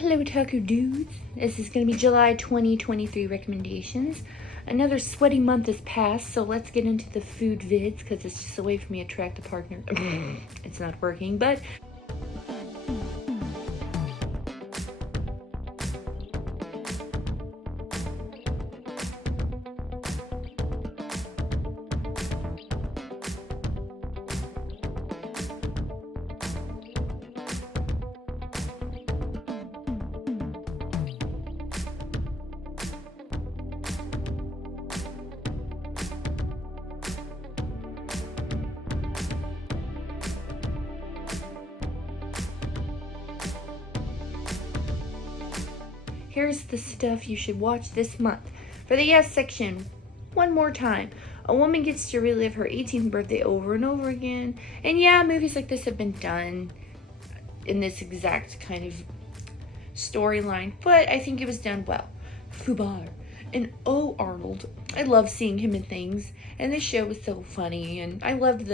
Hello Otaku dudes, this is going to be July 2023 recommendations. Another sweaty month has passed, so let's get into the food vids because it's just a way for me to attract a partner. It's not working, but here's the stuff you should watch this month. For the yes section, one more time. A woman gets to relive her 18th birthday over and over again. And yeah, movies like this have been done in this exact kind of storyline, but I think it was done well. Fubar and oh Arnold. I love seeing him in things, and this show was so funny, and I loved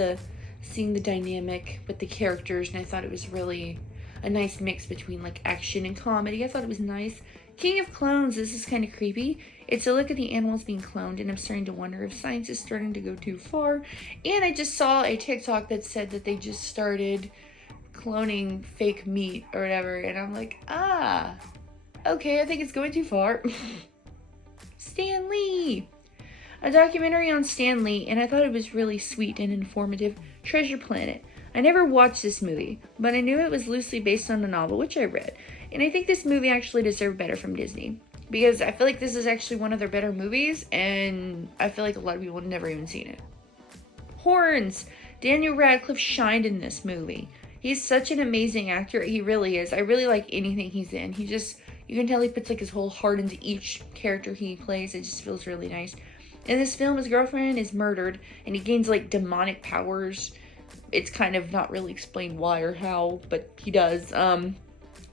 seeing the dynamic with the characters, and I thought it was really a nice mix between like action and comedy. I thought it was nice. King of Clones, this is kind of creepy. It's a look at the animals being cloned, and I'm starting to wonder if science is starting to go too far. And I just saw a TikTok that said that they just started cloning fake meat or whatever, and I'm like, okay, I think it's going too far. Stan Lee! A documentary on Stan Lee, and I thought it was really sweet and informative. Treasure Planet. I never watched this movie, but I knew it was loosely based on a novel, which I read. And I think this movie actually deserved better from Disney, because I feel like this is actually one of their better movies, and I feel like a lot of people have never even seen it. Horns! Daniel Radcliffe shined in this movie. He's such an amazing actor. He really is. I really like anything he's in. You can tell he puts like his whole heart into each character he plays. It just feels really nice. In this film, his girlfriend is murdered, and he gains like demonic powers. It's kind of not really explained why or how, but he does.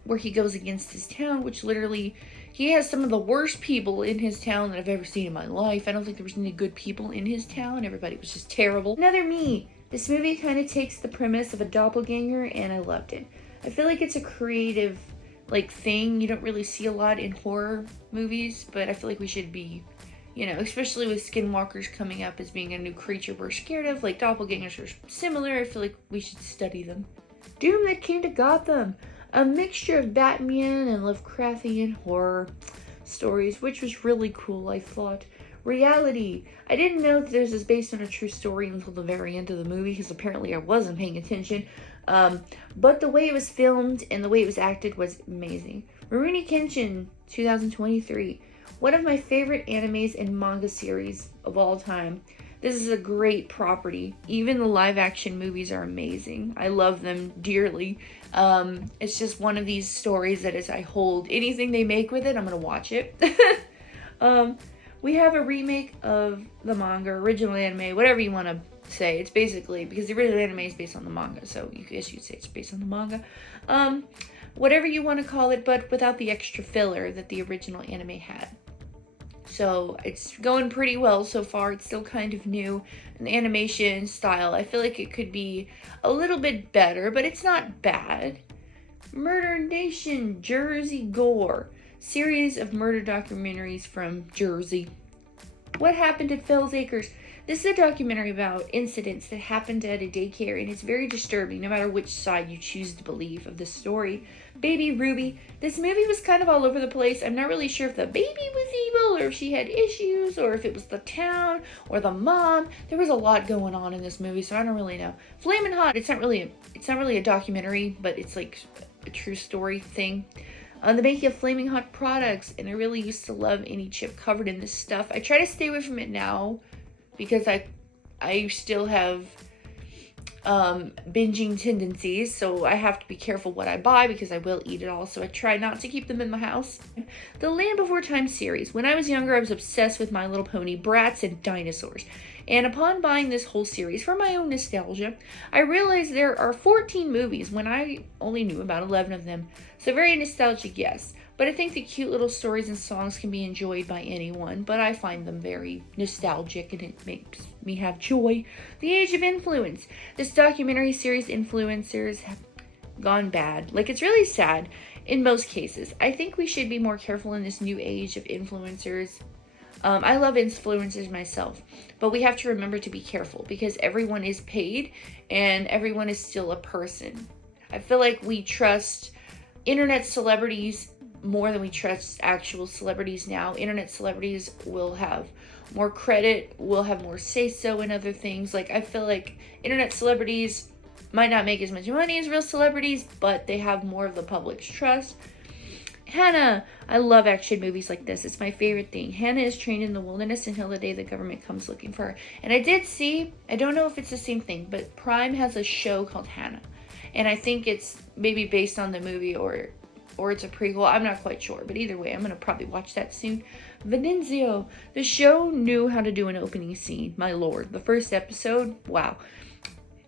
Where he goes against his town, which literally, he has some of the worst people in his town that I've ever seen in my life. I don't think there was any good people in his town. Everybody was just terrible. Another Me. This movie kind of takes the premise of a doppelganger, and I loved it. I feel like it's a creative, like, thing you don't really see a lot in horror movies, but I feel like we should be, especially with skinwalkers coming up as being a new creature we're scared of, like doppelgangers are similar. I feel like we should study them. Doom That Came to Gotham. A mixture of Batman and Lovecraftian horror stories, which was really cool, I thought. Reality. I didn't know that this was based on a true story until the very end of the movie, because apparently I wasn't paying attention. But the way it was filmed and the way it was acted was amazing. Rurouni Kenshin, 2023. One of my favorite animes and manga series of all time. This is a great property. Even the live action movies are amazing. I love them dearly. It's just one of these stories that as I hold anything they make with it, I'm gonna watch it. We have a remake of the manga, original anime, whatever you want to say. It's basically, because the original anime is based on the manga, so you guess you'd say it's based on the manga. Whatever you want to call it, but without the extra filler that the original anime had. So it's going pretty well so far. It's still kind of new. An animation style, I feel like it could be a little bit better, but it's not bad. Murder Nation, Jersey Gore. Series of murder documentaries from Jersey. What Happened at Fells Acres. This is a documentary about incidents that happened at a daycare, and it's very disturbing no matter which side you choose to believe of the story. Baby Ruby. This movie was kind of all over the place. I'm not really sure if the baby was evil, or if she had issues, or if it was the town, or the mom. There was a lot going on in this movie, so I don't really know. Flamin' Hot. It's not really a documentary, but it's like a true story thing. The making of Flaming Hot products, and I really used to love any chip covered in this stuff. I try to stay away from it now because I still have binging tendencies, so I have to be careful what I buy because I will eat it all, so I try not to keep them in my house. The Land Before Time series. When I was younger, I was obsessed with My Little Pony, Bratz, and dinosaurs. And upon buying this whole series for my own nostalgia, I realized there are 14 movies when I only knew about 11 of them. So very nostalgic, yes. But I think the cute little stories and songs can be enjoyed by anyone, but I find them very nostalgic and it makes me have joy. The Age of Influence. This documentary series influencers have gone bad. Like, it's really sad in most cases. I think we should be more careful in this new age of influencers. I love influencers myself, but we have to remember to be careful because everyone is paid and everyone is still a person. I feel like we trust internet celebrities more than we trust actual celebrities now. Internet celebrities will have more credit, will have more say-so in other things. Like, I feel like internet celebrities might not make as much money as real celebrities, but they have more of the public's trust. Hannah, I love action movies like this. It's my favorite thing. Hannah is trained in the wilderness until the day the government comes looking for her. And I did see, I don't know if it's the same thing, but Prime has a show called Hannah. And I think it's maybe based on the movie or it's a prequel. I'm not quite sure. But either way, I'm going to probably watch that soon. Venanzio. The show knew how to do an opening scene. My lord. The first episode, wow.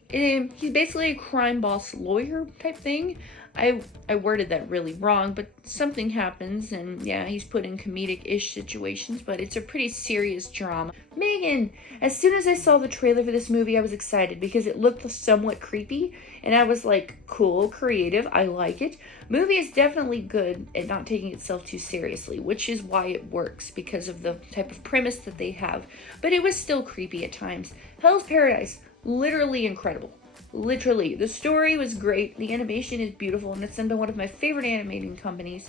He's basically a crime boss lawyer type thing. I worded that really wrong, but something happens, and yeah, he's put in comedic-ish situations, but it's a pretty serious drama. Megan! As soon as I saw the trailer for this movie, I was excited because it looked somewhat creepy, and I was like, cool, creative, I like it. Movie is definitely good at not taking itself too seriously, which is why it works, because of the type of premise that they have, but it was still creepy at times. Hell's Paradise, literally incredible. Literally, the story was great, the animation is beautiful, and it's done by one of my favorite animating companies.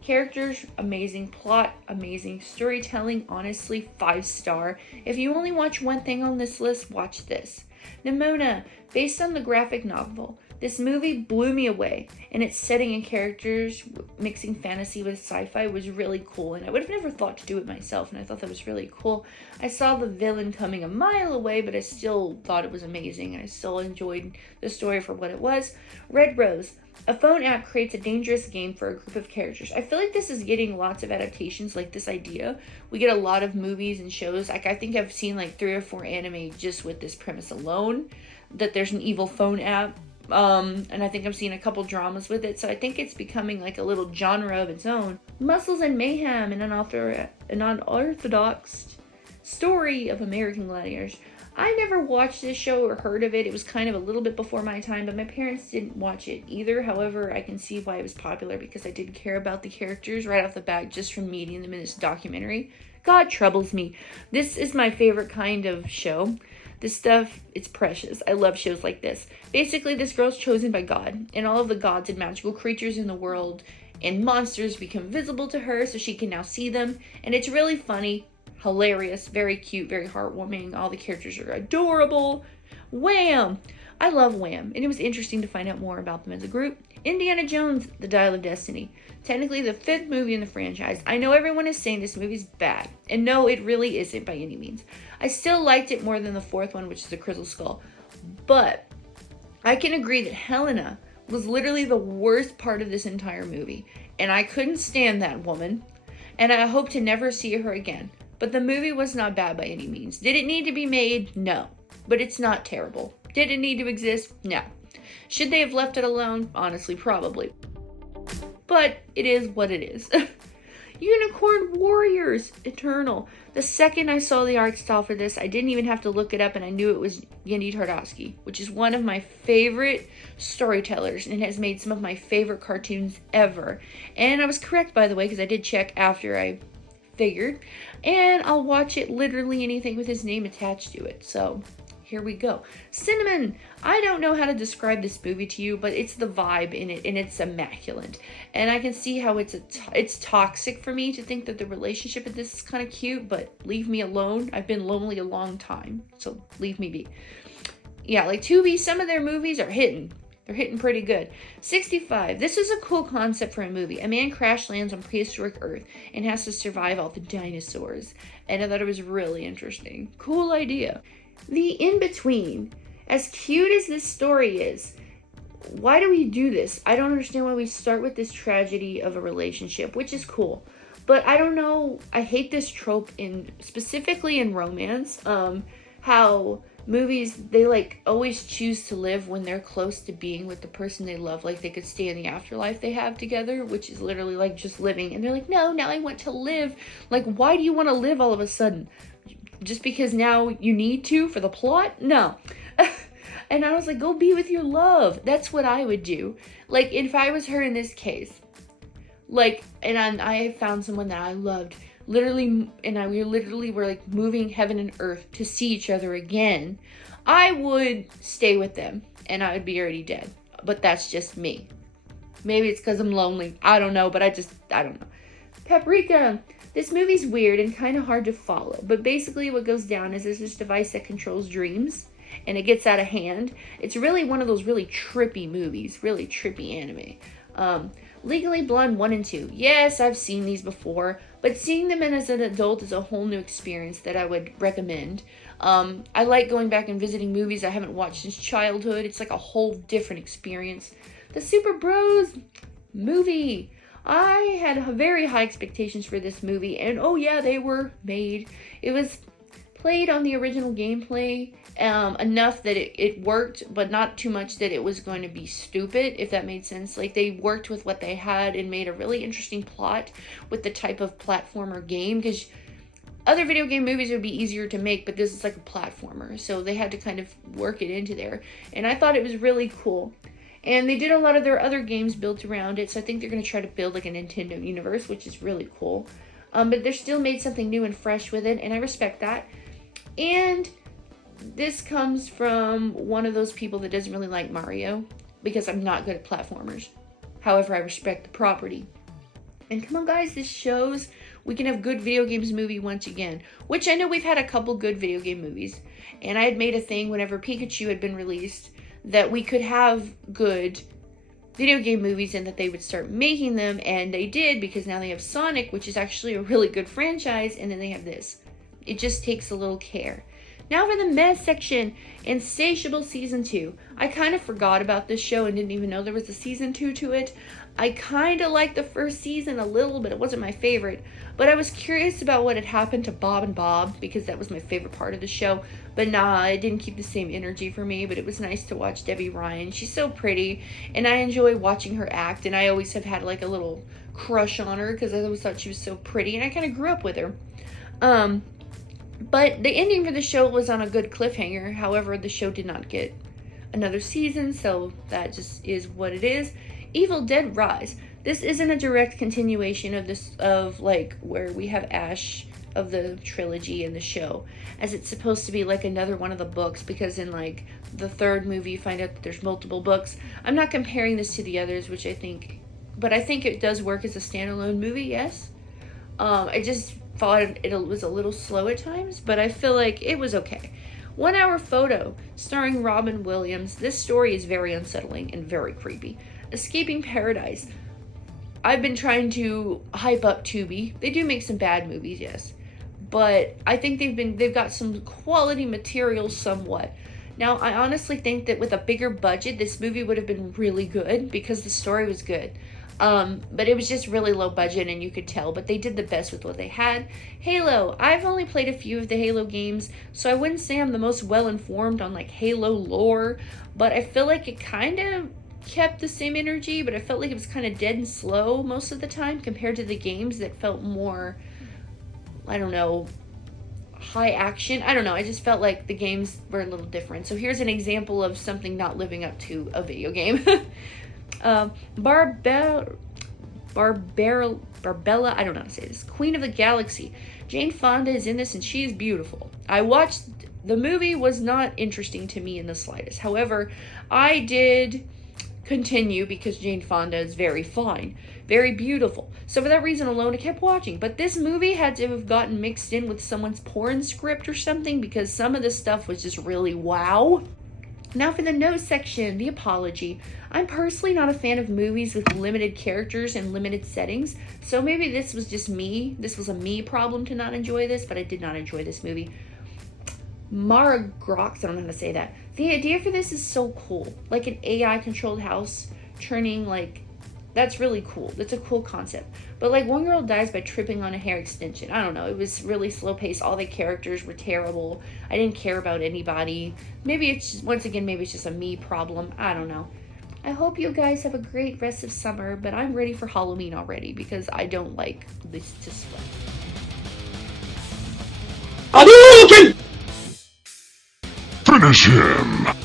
Characters, amazing. Plot, amazing. Storytelling, honestly, 5-star. If you only watch one thing on this list, watch this. Nimona, based on the graphic novel. This movie blew me away, and its setting and characters, mixing fantasy with sci-fi, was really cool, and I would have never thought to do it myself, and I thought that was really cool. I saw the villain coming a mile away, but I still thought it was amazing, and I still enjoyed the story for what it was. Red Rose. A phone app creates a dangerous game for a group of characters. I feel like this is getting lots of adaptations, like this idea. We get a lot of movies and shows. Like, I think I've seen like 3 or 4 anime just with this premise alone, that there's an evil phone app. And I think I've seen a couple dramas with it, so I think it's becoming like a little genre of its own. Muscles and Mayhem, an unorthodox story of American gladiators. I never watched this show or heard of it. It was kind of a little bit before my time, but my parents didn't watch it either. However, I can see why it was popular because I did care about the characters right off the bat just from meeting them in this documentary. God troubles me. This is my favorite kind of show. This stuff, it's precious. I love shows like this. Basically, this girl's chosen by God, and all of the gods and magical creatures in the world and monsters become visible to her, so she can now see them. And it's really funny, hilarious, very cute, very heartwarming. All the characters are adorable. Wham! I love Wham! And it was interesting to find out more about them as a group. Indiana Jones, The Dial of Destiny. Technically the 5th movie in the franchise. I know everyone is saying this movie's bad. And no, it really isn't by any means. I still liked it more than the 4th one, which is The Crystal Skull. But I can agree that Helena was literally the worst part of this entire movie. And I couldn't stand that woman. And I hope to never see her again. But the movie was not bad by any means. Did it need to be made? No. But it's not terrible. Did it need to exist? No. Should they have left it alone? Honestly, probably. But it is what it is. Unicorn Warriors Eternal. The second I saw the art style for this, I didn't even have to look it up and I knew it was Genndy Tartakovsky, which is one of my favorite storytellers and has made some of my favorite cartoons ever. And I was correct, by the way, because I did check after I figured. And I'll watch it, literally anything with his name attached to it. So here we go. Cinnamon. I don't know how to describe this movie to you, but it's the vibe in it, and it's immaculate. And I can see how it's toxic for me to think that the relationship in this is kind of cute, but leave me alone. I've been lonely a long time, so leave me be. Yeah, like Tubi, some of their movies are hitting. They're hitting pretty good. 65. This is a cool concept for a movie. A man crash lands on prehistoric Earth and has to survive all the dinosaurs. And I thought it was really interesting. Cool idea. The In-Between. As cute as this story is, why do we do this? I don't understand why we start with this tragedy of a relationship, which is cool. But I don't know, I hate this trope specifically in romance, how movies, they like always choose to live when they're close to being with the person they love, like they could stay in the afterlife they have together, which is literally like just living. And they're like, no, now I want to live. Like, why do you want to live all of a sudden? Just because now you need to for the plot? No. And I was like, go be with your love. That's what I would do. Like, if I was her in this case, like, and I found someone that I loved, literally, and we literally were like moving heaven and earth to see each other again, I would stay with them and I would be already dead. But that's just me. Maybe it's because I'm lonely. I don't know, but I don't know. Paprika. This movie's weird and kind of hard to follow, but basically what goes down is there's this device that controls dreams, and it gets out of hand. It's really one of those really trippy movies, really trippy anime. Legally Blonde 1 and 2. Yes, I've seen these before, but seeing them as an adult is a whole new experience that I would recommend. I like going back and visiting movies I haven't watched since childhood. It's like a whole different experience. The Super Bros movie. I had very high expectations for this movie, and oh yeah, they were made. It was played on the original gameplay enough that it worked, but not too much that it was going to be stupid, if that made sense. Like, they worked with what they had and made a really interesting plot with the type of platformer game, because other video game movies would be easier to make, but this is like a platformer, so they had to kind of work it into there, and I thought it was really cool. And they did a lot of their other games built around it, so I think they're going to try to build like a Nintendo universe, which is really cool. But they're still made something new and fresh with it, and I respect that. And this comes from one of those people that doesn't really like Mario, because I'm not good at platformers. However, I respect the property. And come on guys, this shows we can have good video games movie once again, which I know we've had a couple good video game movies. And I had made a thing whenever Pikachu had been released that we could have good video game movies and that they would start making them, and they did, because now they have Sonic, which is actually a really good franchise, and then they have this. It just takes a little care. Now for the mess section, Insatiable Season 2. I kind of forgot about this show and didn't even know there was a Season 2 to it. I kind of liked the first season a little, but it wasn't my favorite. But I was curious about what had happened to Bob and Bob, because that was my favorite part of the show. But nah, it didn't keep the same energy for me, but it was nice to watch Debbie Ryan. She's so pretty, and I enjoy watching her act, and I always have had like a little crush on her, because I always thought she was so pretty, and I kind of grew up with her. But the ending for the show was on a good cliffhanger. However, the show did not get another season, so that just is what it is. Evil Dead Rise. This isn't a direct continuation of this, of like where we have Ash of the trilogy in the show, as it's supposed to be like another one of the books, because in like the third movie you find out that there's multiple books. I'm not comparing this to the others, which I think it does work as a standalone movie, yes. I just thought it was a little slow at times, but I feel like it was okay. 1 Hour Photo, starring Robin Williams. This story is very unsettling and very creepy. Escaping Paradise. I've been trying to hype up Tubi. They do make some bad movies, yes, but I think they've got some quality material somewhat. Now, I honestly think that with a bigger budget, this movie would have been really good, because the story was good. But it was just really low budget, and you could tell, but they did the best with what they had. Halo. I've only played a few of the Halo games, so I wouldn't say I'm the most well-informed on like Halo lore, but I feel like it kind of kept the same energy, but I felt like it was kind of dead and slow most of the time compared to the games that felt more, I don't know, high action. I don't know, I just felt like the games were a little different. So here's an example of something not living up to a video game. Barbella, I don't know how to say this. Queen of the Galaxy. Jane Fonda is in this, and she is beautiful. I watched, the movie was not interesting to me in the slightest. However, I did continue because Jane Fonda is very fine, very beautiful. So for that reason alone, I kept watching. But this movie had to have gotten mixed in with someone's porn script or something, because some of this stuff was just really wow. Now for the notes section, The Apology. I'm personally not a fan of movies with limited characters and limited settings, so maybe this was just me. This was a me problem to not enjoy this, but I did not enjoy this movie. Mara Grox, I don't know how to say that. The idea for this is so cool. Like an AI-controlled house turning, like, that's really cool. That's a cool concept. But like, one girl dies by tripping on a hair extension. I don't know. It was really slow paced. All the characters were terrible. I didn't care about anybody. Maybe it's just, once again, maybe it's just a me problem. I don't know. I hope you guys have a great rest of summer, but I'm ready for Halloween already because I don't like this to sweat. Finish him!